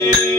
Yeah.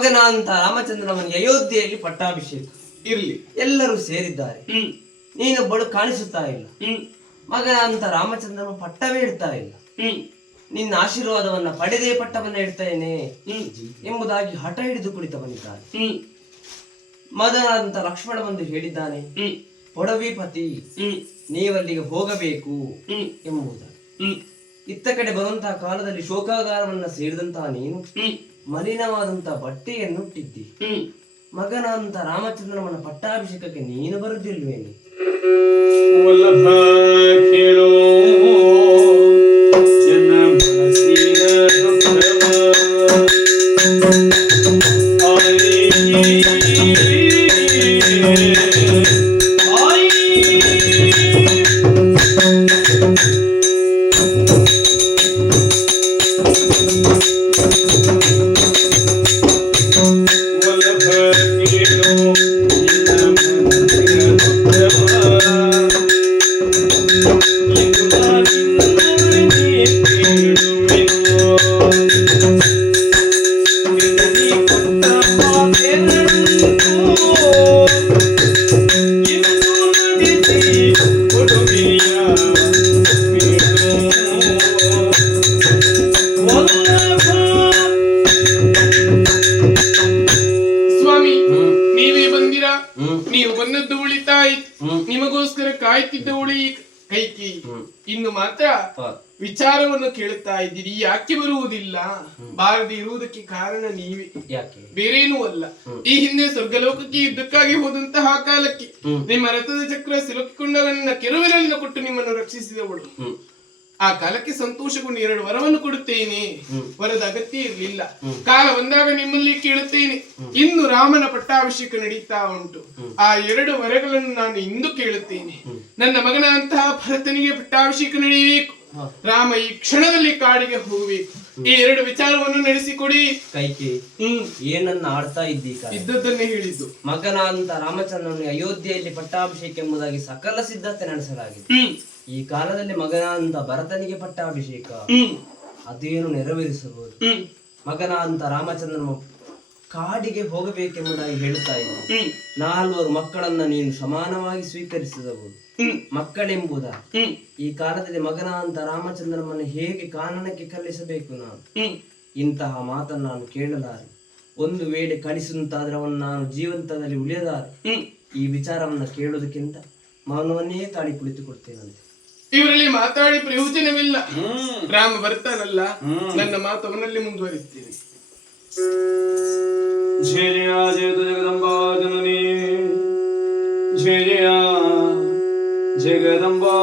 ಮಗನ ಅಂತ ರಾಮಚಂದ್ರನಿಗೆ ಅಯೋಧ್ಯೆಯಲ್ಲಿ ಪಟ್ಟಾಭಿಷೇಕ. ಇರ್ಲಿ. ಎಲ್ಲರೂ ಸೇರಿದ್ದಾರೆ. ನೀನು ನೀನೊಬ್ಬಳು ಕಾಣಿಸುತ್ತಾ ಇಲ್ಲ. ಮಗನ ಅಂತ ರಾಮಚಂದ್ರನು ಪಟ್ಟವೇ ಇಡ್ತಾ ಇಲ್ಲ. ನಿನ್ನ ಆಶೀರ್ವಾದವನ್ನ ಪಡೆದೇ ಪಟ್ಟವನ್ನ ಇಡ್ತೇನೆ ಎಂಬುದಾಗಿ ಹಠ ಹಿಡಿದು ಕುಳಿತ ಬಂದಿದ್ದಾನೆ ಮದನ ಅಂತ ಲಕ್ಷ್ಮಣ ಬಂದು ಹೇಳಿದ್ದಾನೆ ಒಡವಿ ಪತಿ ಹ್ಮ್. ನೀವಲ್ಲಿಗೆ ಹೋಗಬೇಕು ಎಂಬುದಾಗಿ ಇತ್ತ ಕಡೆ ಬರುವಂತಹ ಕಾಲದಲ್ಲಿ ಶೋಕಾಗಾರವನ್ನ ಸೇರಿದಂತಹ ನೀನು? ಮಲಿನವಾದಂತಹ ಬಟ್ಟೆಯನ್ನು ಹುಟ್ಟಿದ್ದಿ ಮಗನ ಅಂತ ರಾಮಚಂದ್ರನ ಪಟ್ಟಾಭಿಷೇಕಕ್ಕೆ ನೀನು ಬರುದಿಲ್ವೇನು ನಿಮಗೋಸ್ಕರ ಕಾಯ್ತಿದ್ದವಳಿ ಕೈಕಿ. ಇನ್ನು ಮಾತ್ರ ವಿಚಾರವನ್ನು ಕೇಳುತ್ತಾ ಇದ್ದೀರಿ. ಯಾಕೆ ಬರುವುದಿಲ್ಲ? ಬಾರದೆ ಇರುವುದಕ್ಕೆ ಕಾರಣ ನೀವೇ. ಯಾಕೆ? ಬೇರೇನೂ ಅಲ್ಲ. ಈ ಹಿಂದೆ ಸ್ವರ್ಗಲೋಕಕ್ಕೆ ಯುದ್ಧಕ್ಕಾಗಿ ಹೋದಂತಹ ಕಾಲಕ್ಕೆ ನಿಮ್ಮ ರಥದ ಚಕ್ರ ಸಿಲುಕಿಕೊಂಡವನ್ನ ಕೆರುವಿರಲಿನ ಕೊಟ್ಟು ನಿಮ್ಮನ್ನು ರಕ್ಷಿಸಿದವಳು. ಆ ಕಾಲಕ್ಕೆ ಸಂತೋಷಗೊಂಡು ಎರಡು ವರವನ್ನು ಕೊಡುತ್ತೇನೆ. ವರದ ಅಗತ್ಯ ಇರಲಿಲ್ಲ. ಕಾಲ ಬಂದಾಗ ನಿಮ್ಮಲ್ಲಿ ಕೇಳುತ್ತೇನೆ. ಇನ್ನು ರಾಮನ ಪಟ್ಟಾಭಿಷೇಕ ನಡೀತಾ ಉಂಟು. ಆ ಎರಡು ವರಗಳನ್ನು ನಾನು ಇಂದು ಕೇಳುತ್ತೇನೆ. ನನ್ನ ಮಗನ ಅಂತಹ ಭರತನಿಗೆ ಪಟ್ಟಾಭಿಷೇಕ ನಡೆಯಬೇಕು. ರಾಮ ಈ ಕ್ಷಣದಲ್ಲಿ ಕಾಡಿಗೆ ಹೋಗಬೇಕು. ಈ ಎರಡು ವಿಚಾರವನ್ನು ನಡೆಸಿಕೊಡಿ. ಕೈಕಿ ಹ್ಮ್. ಏನನ್ನ ಆಡ್ತಾ ಇದ್ದೀಕ? ಇದ್ದದ್ದನ್ನೇ ಹೇಳಿದ್ದು. ಮಗನ ಅಂತ ರಾಮಚಂದ್ರನಿಗೆ ಅಯೋಧ್ಯೆಯಲ್ಲಿ ಪಟ್ಟಾಭಿಷೇಕ ಎಂಬುದಾಗಿ ಸಕಲ ಸಿದ್ಧತೆ ನಡೆಸಲಾಗಿದೆ. ಈ ಕಾಲದಲ್ಲಿ ಮಗನ ಅಂತ ಭರತನಿಗೆ ಪಟ್ಟಾಭಿಷೇಕ. ಅದೇನು ನೆರವೇರಿಸಬಹುದು? ಮಗನಾದಂತ ಮಗನ ಅಂತ ರಾಮಚಂದ್ರನು ಕಾಡಿಗೆ ಹೋಗಬೇಕೆಂಬುದಾಗಿ ಹೇಳುತ್ತಾ ಇದ್ದ. ನಾಲ್ವರು ಮಕ್ಕಳನ್ನ ನೀನು ಸಮಾನವಾಗಿ ಸ್ವೀಕರಿಸಬಹುದು ಮಕ್ಕಳೆಂಬುದ? ಹ್ಮ್. ಈ ಕಾಲದಲ್ಲಿ ಮಗನ ಅಂತ ರಾಮಚಂದ್ರನನ್ನು ಹೇಗೆ ಕಾನನಕ್ಕೆ ಕಲಿಸಬೇಕು ನಾನು? ಹ್ಮ್. ಇಂತಹ ಮಾತನ್ನು ನಾನು ಕೇಳಲಾರೆ. ಒಂದು ವೇಳೆ ಕಳಿಸುವಂತಾದ್ರೆ ಅವನು ನಾನು ಜೀವಂತದಲ್ಲಿ ಉಳಿಯಲಾರೆ. ಹ್ಮ್. ಈ ವಿಚಾರವನ್ನ ಕೇಳುವುದಕ್ಕಿಂತ ಮೌನವನ್ನೇ ತಾಳಿ ಕುಳಿತುಕೊಡ್ತೇನಂತೆ. ಇವರಲ್ಲಿ ಮಾತಾಡಿ ಪ್ರಯೋಜನವಿಲ್ಲ. ರಾಮ ಬರ್ತಾನಲ್ಲ ನನ್ನ ಮಾತು ಅವನಲ್ಲಿ ಮುಂದುವರಿಸ್ತೀನಿ ಜಯ ಜಯ ಜಯ ಜಗದಂಬಾ ಜನನಿ. ಜಯ ಜಯ ಜಗದಂಬಾ